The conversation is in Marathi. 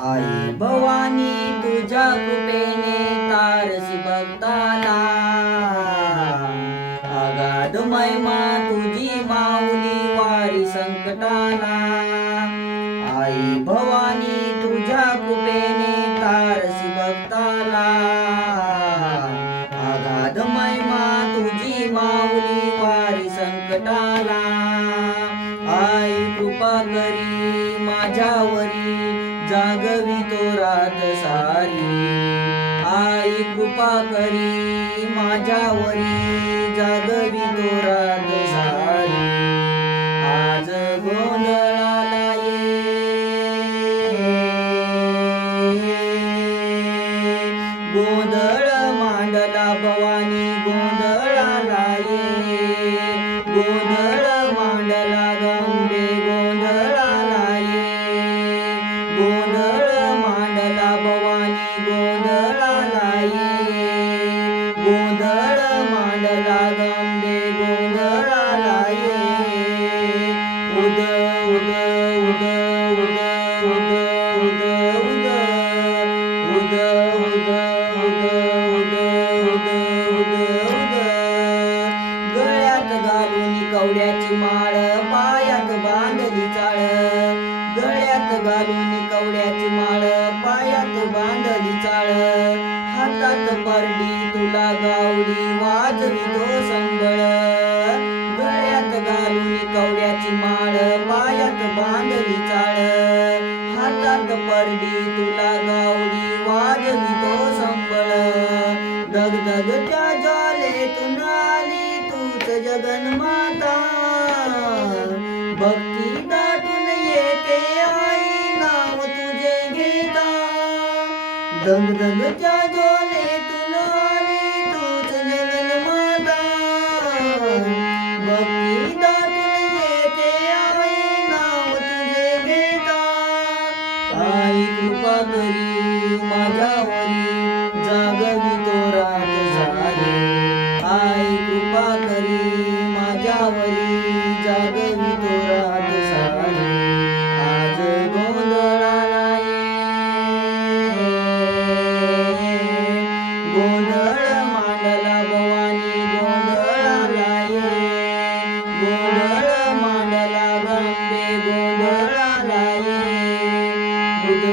आई भवानी तुझ्या कृपेने तारसी भक्ताला, अगाध महिमा तुझी माऊली वारी संकटाला. आई भवानी तुझ्या कृपेने तारसी भक्ताला, अगाध महिमा तुझी माऊली वारी संकटाला. आई कृपा करी माझ्यावरी जागवी तो रात सारी. आई कृपा करी माझ्यावरी जागवी तो रात सारी. आज गोंधळाला गोंधळ मांडला भवानी गोंधळाला गोंधळ मांडला गंगे गोंधळाला गोंधळ मांडला भवानी गोंधळाला गोंधळ मांडला गंगे गोंधळाला उद उद उद उद उद उद उद उद उद उद उद उद उद गळ्यात घालून कवड्याची माळ पायात बांधली चाळ. गळ्यात घालून कवड्याची माळ पायात बांधली चाळ. हातात परडी तुला गावडी वाजवी तो संबळ. गळ्यात घालून कवड्याची माळ पायात बांधली चाळ. हातात परडी तुला गावडी वाजवी तो संबळ. दगदगत्या ज्वालेतून आली तूच जगन्माता. भक्ती दाटून येते आई नाव तुझे घेता. दगदगत्या ज्वालेतून आली तूच जगन्माता. भक्ती दाटून येते आई नाव तुझे घेता. आई कृपा करी माझ्यावरी जागवी तो रात सारी. आई कृपा करी माझ्यावरी जागवी तो रात सारी. आज गोंधळाला गोंधळ मांडला भवानी गोंधळाला गोंधळ मांडला गंगे गोंधळाला उद